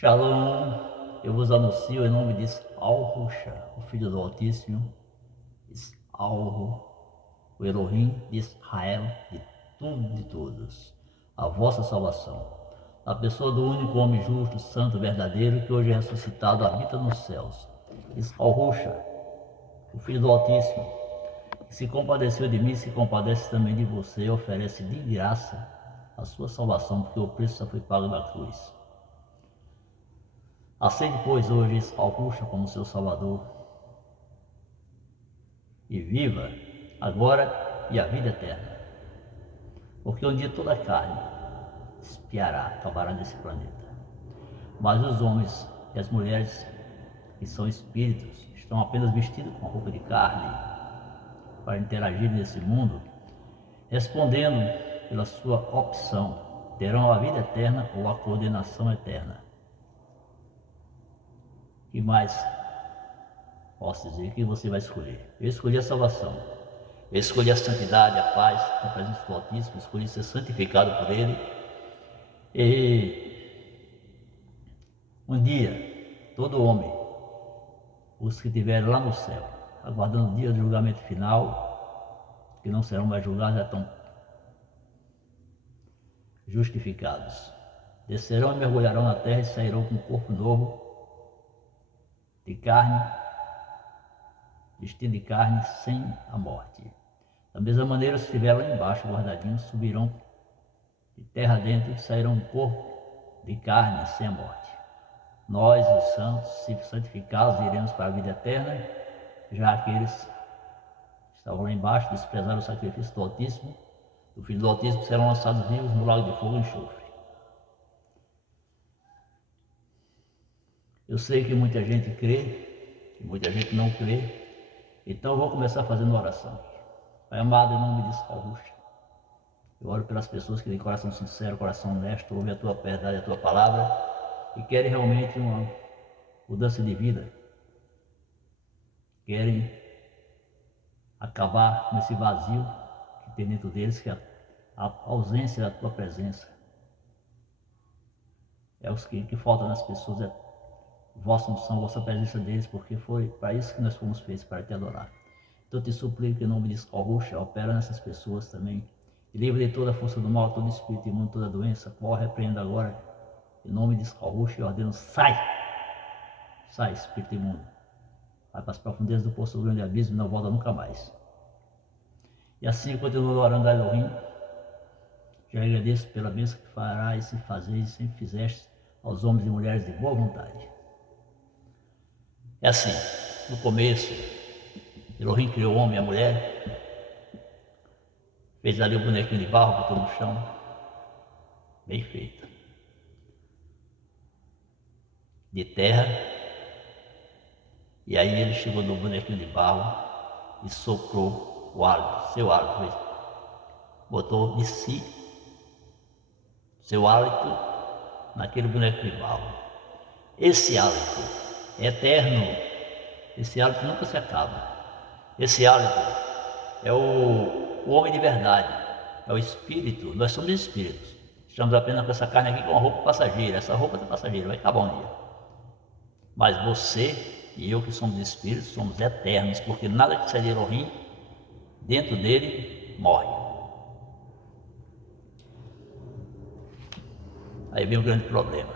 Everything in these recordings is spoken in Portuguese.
Shalom, eu vos anuncio em nome de Al-Husha, o Filho do Altíssimo, Al, o Elohim de Israel, de tudo e de todos, a vossa salvação. A pessoa do único homem justo, santo, verdadeiro, que hoje é ressuscitado, habita nos céus. Al-Husha, o Filho do Altíssimo, que se compadeceu de mim, se compadece também de você e oferece de graça a sua salvação, porque o preço já foi pago na cruz. Aceite, pois, hoje Al-Husha como seu Salvador e viva agora e a vida eterna. Porque um dia toda a carne espiará, acabará nesse planeta. Mas os homens e as mulheres que são espíritos estão apenas vestidos com a roupa de carne para interagir nesse mundo, respondendo pela sua opção, terão a vida eterna ou a condenação eterna. E mais posso dizer que você vai escolher. Eu escolhi a salvação. Eu escolhi a santidade, a paz, a presença do Altíssimo. Eu escolhi ser santificado por Ele. E um dia, todo homem, os que estiverem lá no céu, aguardando o dia do julgamento final, que não serão mais julgados, já estão justificados. Descerão e mergulharão na terra e sairão com um corpo novo, de carne, vestido de carne, sem a morte. Da mesma maneira, se estiver lá embaixo, guardadinhos, subirão de terra dentro e sairão um corpo de carne, sem a morte. Nós, os santos, se santificados, iremos para a vida eterna, já aqueles que estavam lá embaixo, desprezaram o sacrifício do Altíssimo, do Filho do Altíssimo, serão lançados vivos no lago de fogo e enxofre. Eu sei que muita gente crê, que muita gente não crê, então eu vou começar fazendo uma oração. Pai amado, em nome de Al-Husha, eu oro pelas pessoas que têm coração sincero, coração honesto, ouvem a tua verdade, a tua palavra e querem realmente uma mudança de vida, querem acabar com esse vazio que tem dentro deles, que é a ausência da tua presença. É os que faltam nas pessoas, é vossa unção, vossa presença deles, porque foi para isso que nós fomos feitos, para te adorar. Então eu te suplico em nome de Al-Husha, opera nessas pessoas também, e livre de toda a força do mal, todo espírito imundo, toda doença, corre, repreenda agora, em nome de Al-Husha, e ordeno, sai, espírito imundo, vai para as profundezas do poço do grande abismo e não volta nunca mais. E assim eu continuo orando a Elohim, já agradeço pela bênção que farás e fazeis e sempre fizeste aos homens e mulheres de boa vontade. É assim, no começo, Elohim criou o homem e a mulher, fez ali o bonequinho de barro, botou no chão, bem feito, de terra, e aí ele chegou no bonequinho de barro e soprou o hálito, seu hálito, botou de si, seu hálito naquele boneco de barro. Esse hálito é eterno, esse hálito nunca se acaba. Esse hálito é o homem de verdade, é o espírito, nós somos espíritos. Estamos apenas com essa carne aqui com uma roupa passageira, essa roupa é passageira, vai acabar um dia. Mas você e eu que somos espíritos, somos eternos, porque nada que sai de Elohim, dentro dele, morre. Aí vem o grande problema.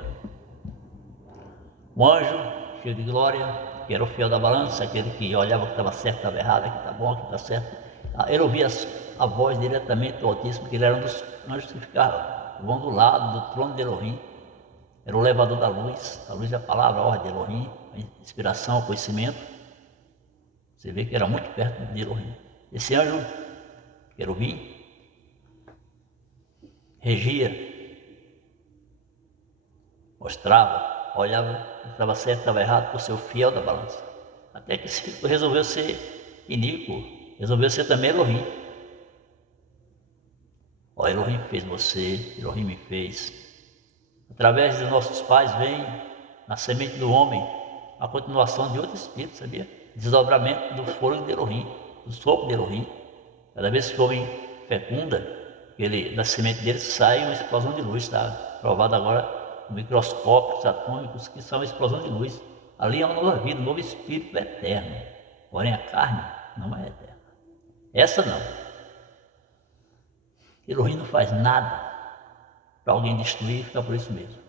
O anjo, cheio de glória, que era o fiel da balança, aquele que olhava que estava certo, estava errado, aqui está bom, aqui está certo. Ele ouvia a voz diretamente do Altíssimo, que ele era um dos anjos que ficavam do lado do trono de Elohim. Era o levador da luz, a luz é a palavra, a ordem de Elohim, a inspiração, o conhecimento. Você vê que era muito perto de Elohim. Esse anjo, querubim, regia, mostrava, olhava, estava certo, estava errado, por ser o fiel da balança. Até que esse filho resolveu ser iníquo, resolveu ser também Elohim. Ó, Elohim fez você, Elohim me fez. Através dos nossos pais vem, na semente do homem, a continuação de outro espírito, sabia? Desdobramento do fôlego de Elohim, do sopro de Elohim. Cada vez que o homem fecunda, da semente dele sai uma explosão de luz, está provado agora microscópicos atômicos, que são a explosão de luz. Ali é uma nova vida, um novo espírito eterno. Porém a carne não é eterna. Essa não. Elohim não faz nada para alguém destruir e ficar por isso mesmo.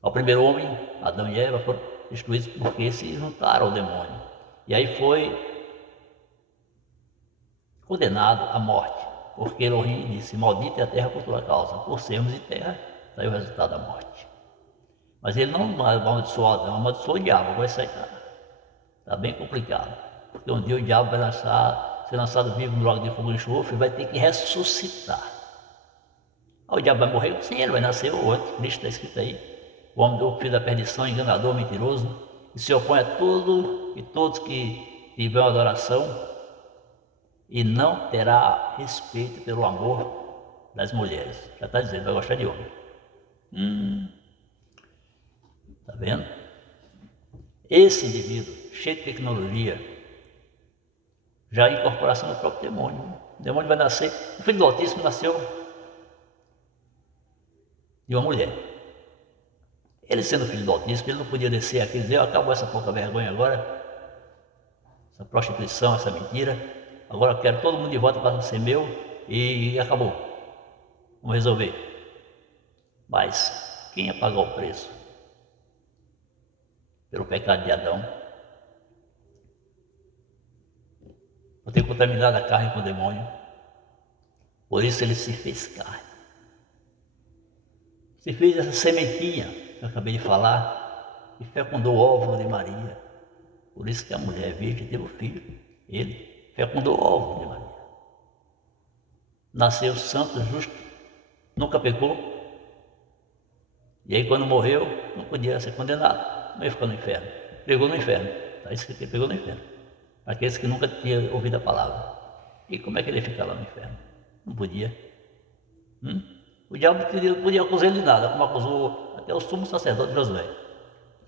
O primeiro homem, Adão e Eva, foram destruídos porque se juntaram ao demônio. E aí foi condenado à morte, porque Elohim disse: maldita é a terra por tua causa, por sermos de terra, daí o resultado da morte. Mas ele não amaldiçoou Adão, amaldiçoou o diabo. Agora isso aí está bem complicado, porque um dia o diabo vai ser lançado vivo no lago de fogo e enxofre e vai ter que ressuscitar. Aí o diabo vai morrer? Sim, ele vai nascer o anticristo, está escrito aí. O homem, o filho da perdição, enganador, mentiroso, que se opõe a tudo e todos que tiveram adoração, e não terá respeito pelo amor das mulheres. Já está dizendo, vai gostar de homem. Está vendo? Esse indivíduo, cheio de tecnologia, já é incorporação do próprio demônio. O demônio vai nascer, o filho do Altíssimo nasceu de uma mulher. Ele sendo filho do Altíssimo, ele não podia descer aqui e dizer: acabou essa pouca vergonha agora, essa prostituição, essa mentira, agora eu quero todo mundo de volta para ser meu e acabou. Vamos resolver. Mas quem ia pagar o preço pelo pecado de Adão? Por ter contaminado a carne com o demônio. Por isso ele se fez carne. Se fez essa sementinha que eu acabei de falar e fecundou o óvulo de Maria. Por isso que a mulher virgem teve o filho. Ele fecundou o óvulo de Maria. Nasceu santo, justo, nunca pecou. E aí quando morreu, não podia ser condenado. Não ia ficar no inferno. Pegou no inferno. Está escrito que ele pegou no inferno. Aqueles que nunca tinham ouvido a palavra. E como é que ele ia ficar lá no inferno? Não podia. O diabo não podia acusar ele de nada, como acusou até o sumo sacerdote Josué.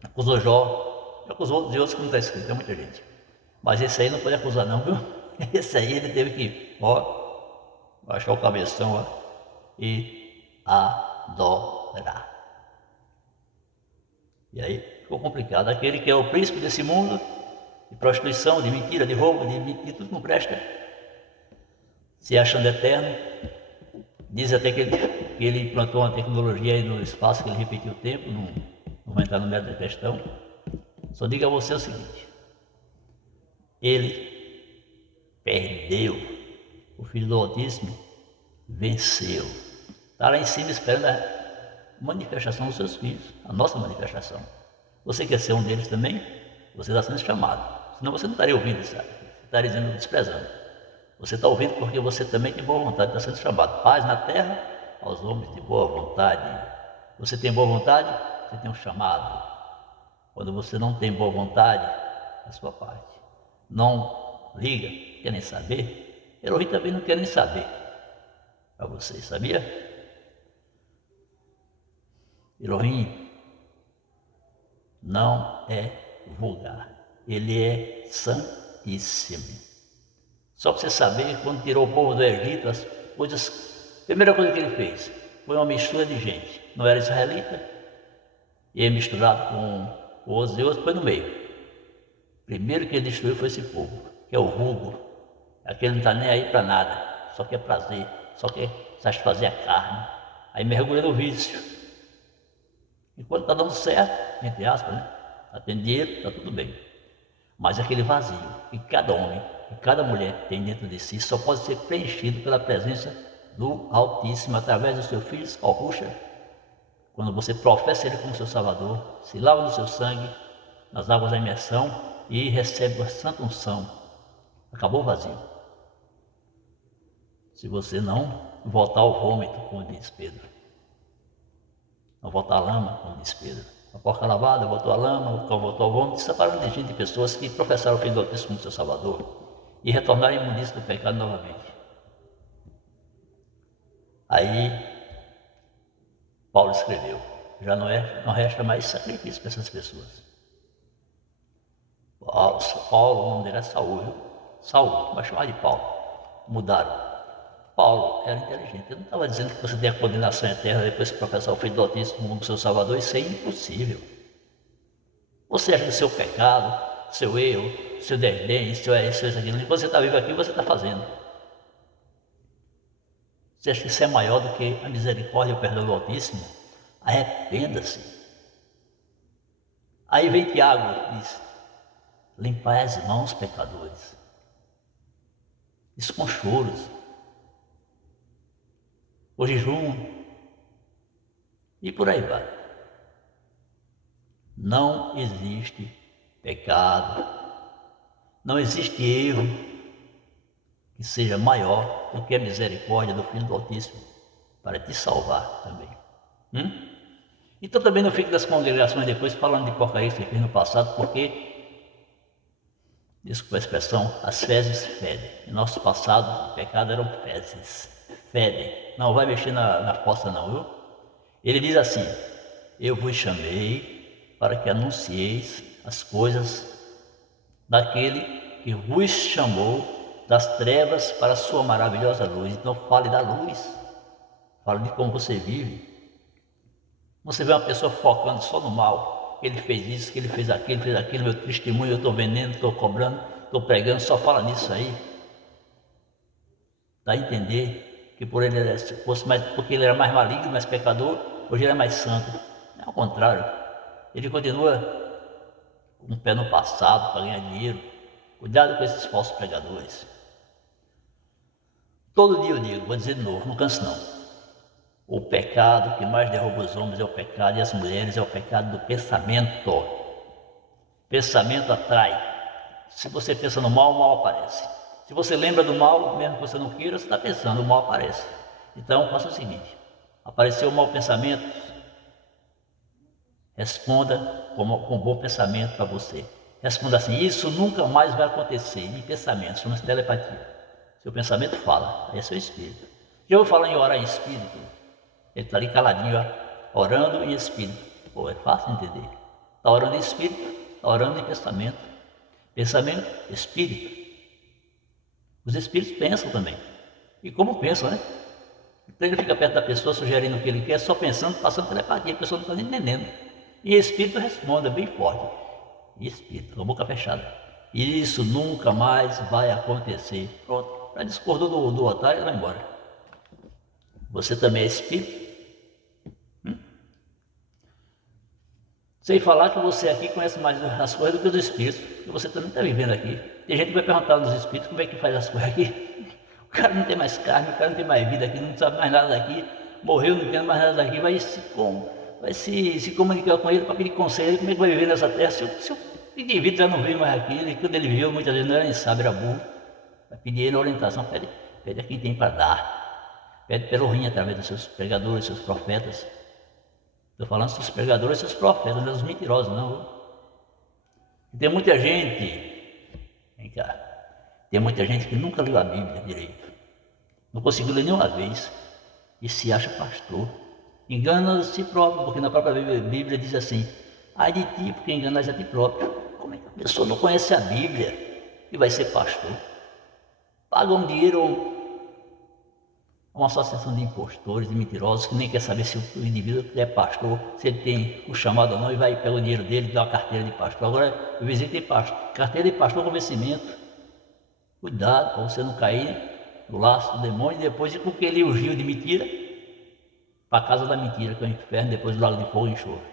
Acusou Jó, acusou de outros que não está escrito, tem muita gente. Mas esse aí não pode acusar não, viu? Esse aí ele teve que, baixar o cabeção, e adorar. E aí ficou complicado. Aquele que é o príncipe desse mundo, de prostituição, de mentira, de roubo, de tudo não presta, se achando eterno. Diz até que ele implantou uma tecnologia aí no espaço, que ele repetiu o tempo, não vou entrar no mérito da questão. Só digo a você o seguinte: ele perdeu, o Filho do Altíssimo venceu. Está lá em cima esperando a manifestação dos seus filhos, a nossa manifestação. Você quer ser um deles também? Você está sendo chamado, senão você não estaria ouvindo, sabe? Você estaria dizendo, desprezando. Você está ouvindo porque você também tem boa vontade, está sendo chamado. Paz na terra aos homens de boa vontade. Você tem boa vontade, você tem um chamado. Quando você não tem boa vontade, é a sua parte. Não liga, quer nem saber. Elohim também não quer nem saber. Para vocês, sabia? Elohim não é vulgar. Ele é santíssimo. Só para você saber, quando tirou o povo do Egito, as coisas, a primeira coisa que ele fez foi uma mistura de gente. Não era israelita, e ele misturado com outros deuses, foi no meio. Primeiro que ele destruiu foi esse povo, que é o vulgo. Aquele não está nem aí para nada, só quer prazer, só quer satisfazer a carne. Aí mergulha no vício. Enquanto está dando certo, entre aspas, né? Está tendo dinheiro, está tudo bem. Mas aquele vazio que cada homem, que cada mulher tem dentro de si, só pode ser preenchido pela presença do Altíssimo, através do seu Filho Escorrucha. Quando você professa Ele como seu Salvador, se lava no seu sangue, nas águas da imersão, e recebe a santa unção. Acabou o vazio. Se você não voltar ao vômito, como diz Pedro. Não voltar à lama, como diz Pedro. A porca lavada, voltou à lama, o cão voltou ao vômito. Separando de gente de pessoas que professaram o Filho do Altíssimo como seu Salvador e retornaram à imundícia do pecado novamente. Aí Paulo escreveu: já não resta mais sacrifício para essas pessoas. Paulo, o nome dele é Saul, viu? Saul, vai chamar de Paulo. Mudaram. Paulo era inteligente. Eu não estava dizendo que você tem a condenação eterna depois que professar o Filho do Altíssimo como seu Salvador. Isso é impossível. Você acha que o seu pecado, seu erro, seu desdém, seu isso, aquilo, enquanto você está vivo aqui, você está fazendo. Você acha que isso é maior do que a misericórdia e o perdão do Altíssimo? Arrependa-se. Aí vem Tiago e diz: limpai as mãos, pecadores. Isso com choros, o jejum, e por aí vai. Não existe pecado, não existe erro que seja maior do que a misericórdia do Filho do Altíssimo para te salvar também. Então também não fique das congregações depois falando de porcaria que você fez no passado, porque, desculpa a expressão, as fezes fedem. Em nosso passado, o pecado eram fezes, fedem. Não vai mexer na fossa não, viu? Ele diz assim: eu vos chamei para que anuncieis as coisas daquele que vos chamou das trevas para a sua maravilhosa luz. Então fale da luz, fale de como você vive. Você vê uma pessoa focando só no mal, que ele fez isso, que ele fez aquilo, meu testemunho, eu estou vendendo, estou cobrando, estou pregando, só fala nisso aí. Dá a entender que por ele fosse mais, porque ele era mais maligno, mais pecador, hoje ele é mais santo. É ao contrário, ele continua com o pé no passado para ganhar dinheiro. Cuidado com esses falsos pregadores. Todo dia eu digo, vou dizer de novo, não canso não. O pecado que mais derruba os homens é o pecado, e as mulheres é o pecado do pensamento. Pensamento atrai. Se você pensa no mal, o mal aparece. Se você lembra do mal, mesmo que você não queira, você está pensando, o mal aparece. Então faça o seguinte: apareceu um mau pensamento, responda com bom pensamento para você. Responda assim: isso nunca mais vai acontecer. Em pensamento, chama-se telepatia. Seu pensamento fala, é seu espírito. Já ouviu falar em orar em espírito? Ele está ali caladinho, ó, orando em espírito. Pô, é fácil de entender. Está orando em espírito, está orando em pensamento. Pensamento, espírito. Os espíritos pensam também. E como pensam, né? Então ele fica perto da pessoa, sugerindo o que ele quer, só pensando, passando telepatia, a pessoa não está nem entendendo. E espírito responde bem forte. Espírito, com a boca fechada. Isso nunca mais vai acontecer. Pronto. Já discordou do otário e vai embora. Você também é espírito? Sem falar que você aqui conhece mais as coisas do que os espíritos, que você também está vivendo aqui. Tem gente que vai perguntar nos espíritos como é que faz as coisas aqui. O cara não tem mais carne, o cara não tem mais vida aqui, não sabe mais nada daqui, morreu, não tem mais nada daqui, vai se comunicar com ele para pedir conselho, como é que vai viver nessa terra. Se o indivíduo já não veio mais aqui, e quando ele viveu, muitas vezes não era nem sábio, era burro. Vai pedir ele orientação, pede a quem tem para dar. Pede pelo rim através dos seus pregadores, seus profetas. Estou falando dos pregadores e seus profetas, não é dos mentirosos, não. E tem muita gente, vem cá, tem muita gente que nunca leu a Bíblia direito. Não conseguiu ler nenhuma vez e se acha pastor. Engana a si próprio, porque na própria Bíblia diz assim: ai de ti, porque enganas a ti próprio. Como é que a pessoa não conhece a Bíblia e vai ser pastor? Paga um dinheiro a uma associação de impostores, de mentirosos, que nem quer saber se o indivíduo é pastor, se ele tem o chamado ou não, e vai pegar o dinheiro dele e dá uma carteira de pastor. Agora, o vizinho tem carteira de pastor com vencimento. Cuidado para você não cair no laço do demônio e depois ir com aquele ungio de mentira para a casa da mentira, que é o inferno, depois do lago de fogo e enxofre.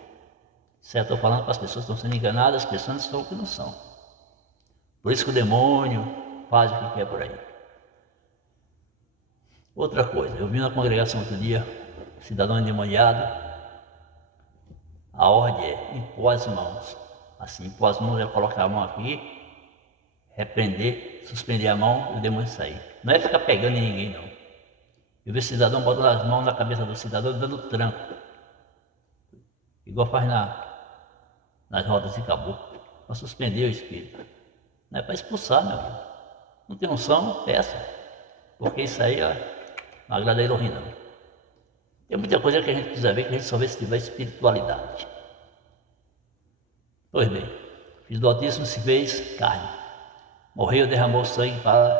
Certo? Estou falando para as pessoas que estão sendo enganadas, pensando que são o que não são. Por isso que o demônio faz o que quer por aí. Outra coisa, eu vi na congregação outro dia, cidadão endemoniado, a ordem é impor as mãos. Assim, impor as mãos é colocar a mão aqui, repreender, suspender a mão e o demônio sair. Não é ficar pegando em ninguém, não. Eu vi o cidadão botando as mãos na cabeça do cidadão dando tranco. Igual faz nas rodas de caboclo, para suspender o espírito. Não é para expulsar, meu amigo. Não tem unção, peça. Porque isso aí, ó, não agrada a Elohim, não. Tem muita coisa que a gente precisa ver, que a gente só vê se tiver espiritualidade. Pois bem, o Filho do Altíssimo se fez carne. Morreu, derramou sangue para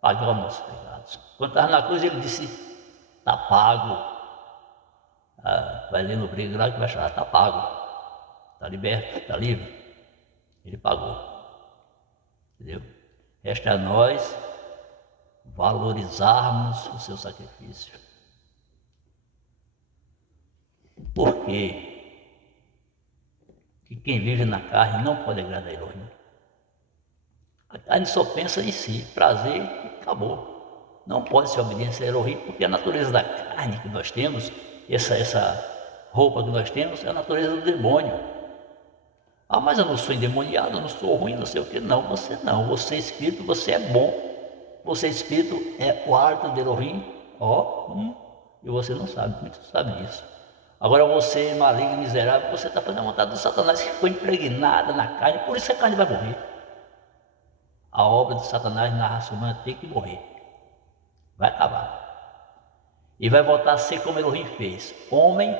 pagar os nossos pecados. Quando estava na cruz, ele disse, está pago. Vai ler no grego lá que vai chamar, está pago. Está liberto, está livre. Ele pagou. Entendeu? Resta a nós valorizarmos o seu sacrifício. Por quê? Que quem vive na carne não pode agradar a Elohim. A carne só pensa em si, prazer e acabou. Não pode ser obediência a Elohim, porque a natureza da carne que nós temos, essa roupa que nós temos, é a natureza do demônio. Ah, mas eu não sou endemoniado, eu não sou ruim, não sei o que. Não, você é espírito, você é bom. Você é espírito, é o árbitro de Elohim, e você não sabe, muitos sabem disso. Agora você, maligno, miserável, você está fazendo a vontade do Satanás que ficou impregnada na carne, por isso a carne vai morrer. A obra de Satanás na raça humana tem que morrer. Vai acabar. E vai voltar a ser como Elohim fez. Homem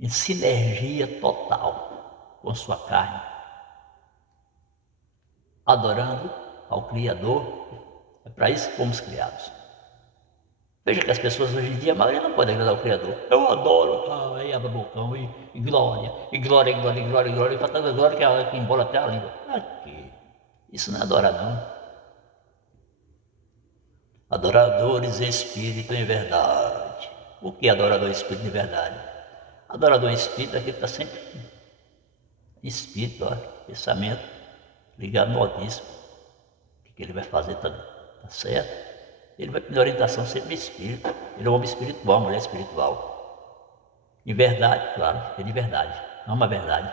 em sinergia total com sua carne. Adorando ao Criador. É para isso que fomos criados. Veja que as pessoas hoje em dia, a maioria não pode agradar ao Criador. Eu adoro, aí abre o bocão e glória, e glória, e glória, e glória, e glória, e falta glória que embola até a língua. Aqui. Isso não é adorar, não. Adoradores em espírito em verdade. O que é adorador em espírito em verdade? Adorador em espírito é aquele que está sempre em espírito, pensamento ligado no Altíssimo. O que ele vai fazer está certo? Ele vai pedir orientação sempre em espírito. Ele é um homem espiritual, mulher espiritual. Em verdade, claro, é de verdade. Ama a verdade.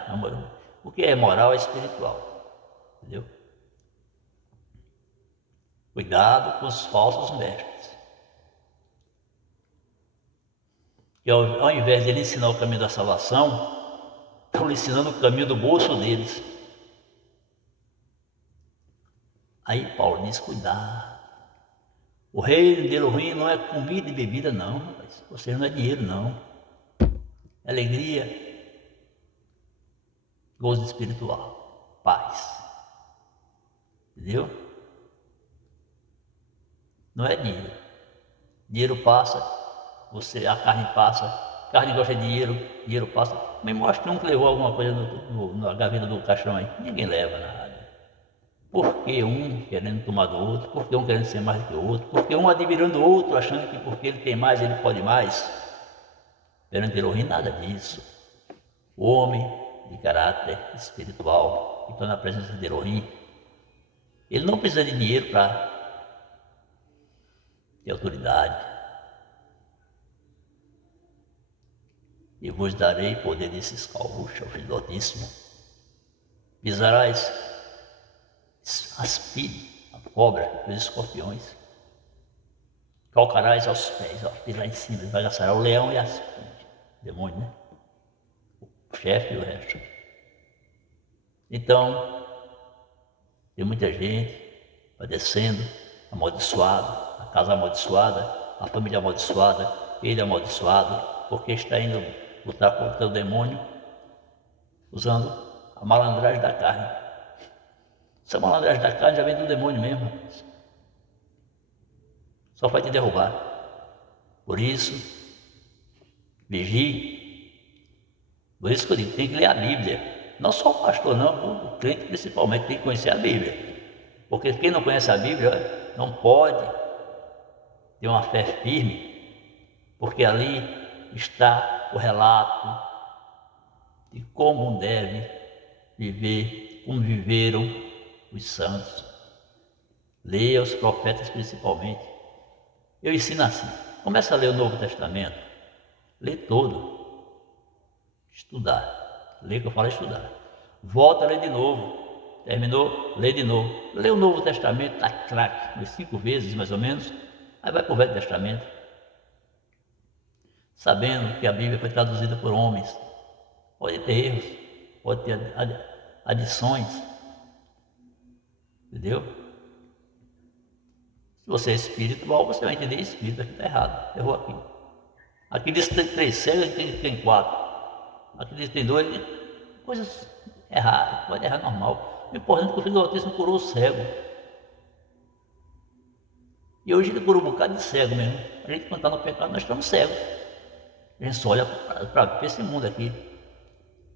O que é moral é espiritual. Entendeu? Cuidado com os falsos mestres. Que ao invés de ele ensinar o caminho da salvação, estão lhe ensinando o caminho do bolso deles. Aí Paulo diz, cuidado. O reino de Elohim não é comida e bebida, não, rapaz. Você não é dinheiro, não. É alegria, gozo espiritual, paz. Entendeu? Não é dinheiro. Dinheiro passa, a carne passa, a carne gosta de dinheiro, dinheiro passa. Me mostra um que levou alguma coisa na gaveta do caixão aí. Ninguém leva nada. Por que um querendo tomar do outro? Por que um querendo ser mais do que o outro? Por que um admirando o outro, achando que porque ele tem mais, ele pode mais? Perante Elohim, nada disso. O homem de caráter espiritual, que está na presença de Elohim, ele não precisa de dinheiro para ter autoridade. E vos darei poder desses calvos, ao Filho do Altíssimo. Pisarás a cobra, os escorpiões. Calcarás aos pés, pisar em cima, esbagaçará o leão e as demônio, né? O chefe e o resto. Então, tem muita gente padecendo, amaldiçoado, a casa amaldiçoada, a família amaldiçoada, ele amaldiçoado, porque está indo lutar contra o demônio usando a malandragem da carne. Essa malandragem da carne já vem do demônio mesmo. Só vai te derrubar. Por isso, vigie. Por isso que eu digo, tem que ler a Bíblia. Não só o pastor não, o crente principalmente tem que conhecer a Bíblia. Porque quem não conhece a Bíblia não pode ter uma fé firme, porque ali está o relato de como deve viver, como viveram os santos. Leia os profetas principalmente. Eu ensino assim, começa a ler o Novo Testamento, lê todo, estudar, lê que eu falo estudar, volta a ler de novo, terminou, lê de novo, lê o Novo Testamento, está craque, lê 5 vezes mais ou menos, aí vai para o Velho Testamento, sabendo que a Bíblia foi traduzida por homens, pode ter erros, pode ter adições, entendeu? Se você é espiritual, você vai entender espírito, aqui está errado, errou aqui. Aqui diz que tem 3 cegos, aqui tem 4. Aqui diz que tem 2, coisas erradas, pode errar normal. O importante é que o Filho do Altíssimo curou o cego. E hoje ele por um bocado de cego mesmo. A gente quando está no pecado nós estamos cegos. A gente só olha para esse mundo aqui.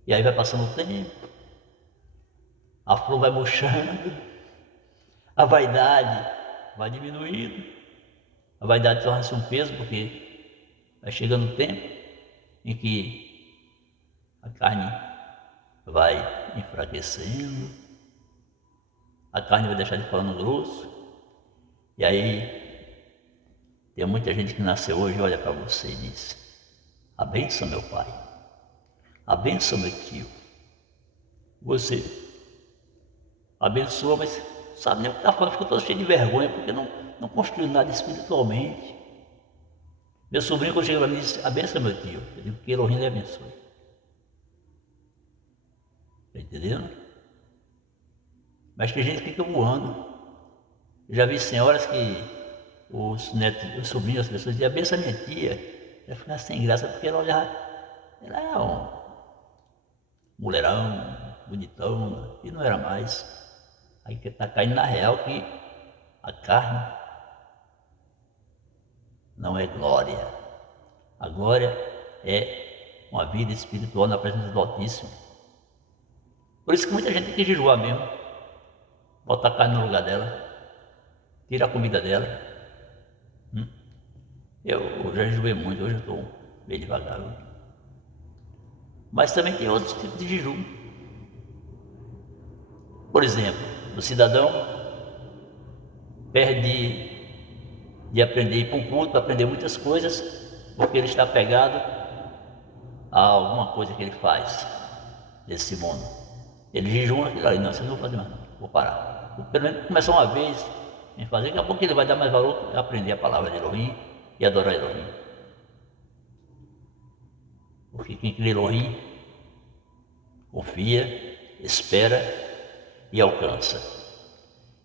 E aí vai passando o tempo, a flor vai murchando, a vaidade vai diminuindo, a vaidade torna-se um peso porque vai chegando o tempo em que a carne vai enfraquecendo, a carne vai deixar de falar no grosso, e aí tem muita gente que nasceu hoje e olha para você e diz: a benção meu pai, a benção meu tio. Você abençoa, mas sabe nem o que está falando, ficou todo cheio de vergonha, porque não construiu nada espiritualmente. Meu sobrinho, quando chega para mim, disse: a benção meu tio. Eu digo: que Elohim lhe abençoe. Está entendendo? Mas tem gente que fica voando. Eu já vi senhoras que os netos, os sobrinhos, as pessoas diziam: a benção minha tia. Ela ficava sem graça, porque ela olhava, ela é um mulherão, bonitão, e não era mais. Aí que está caindo na real que a carne não é glória. A glória é uma vida espiritual na presença do Altíssimo. Por isso que muita gente tem que jejuar mesmo. Bota a carne no lugar dela, tira a comida dela. Eu já jejuei muito, hoje eu estou bem devagar. Mas também tem outros tipos de jejum. Por exemplo, o cidadão perde de aprender ir para um culto, aprender muitas coisas, porque ele está apegado a alguma coisa que ele faz nesse mundo. Ele jejuma aquilo ali: não, você não vou fazer mais, não, vou parar. Vou pelo menos começar uma vez em fazer, daqui a pouco ele vai dar mais valor a aprender a palavra de Elohim e adorar Elohim. Porque quem crê em Elohim confia, espera e alcança.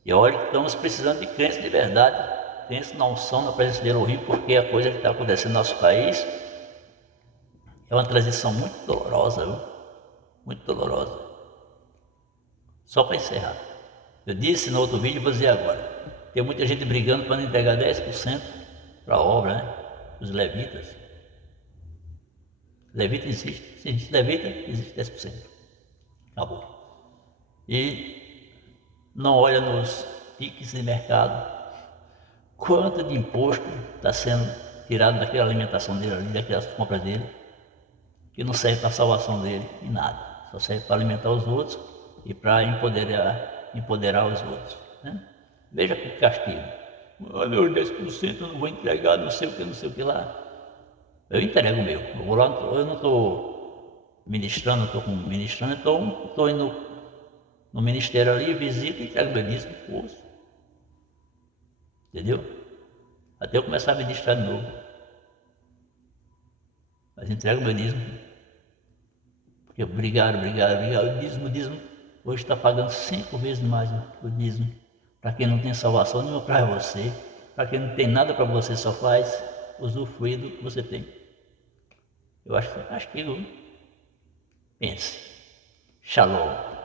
E olha que estamos precisando de crentes de verdade, crentes na unção, na presença de Elohim, porque a coisa que está acontecendo no nosso país é uma transição muito dolorosa, viu? Muito dolorosa. Só para encerrar, eu disse no outro vídeo, vou dizer agora: tem muita gente brigando para não entregar 10% para a obra, né? Os levitas. Levita existe, se existe levita, existe 10%. Acabou. E não olha nos tickets de mercado quanto de imposto está sendo tirado daquela alimentação dele ali, daquelas compras dele, que não serve para a salvação dele em nada, só serve para alimentar os outros e para empoderar os outros, né? Veja que castigo: ah, meus 10% eu não vou entregar, não sei o que lá. Eu entrego o meu, eu vou lá, eu não estou ministrando, eu estou ministrando, então estou indo no ministério ali, visito e entrego meu dízimo, curso. Entendeu? Até eu começar a ministrar de novo. Mas entrego meu dízimo. Porque obrigado, o dízimo. Hoje está pagando 5 vezes mais o dízimo. Para quem não tem salvação nenhuma para você, para quem não tem nada para você, só faz usufruir do que você tem. Eu acho que é castigo. Pense. Shalom.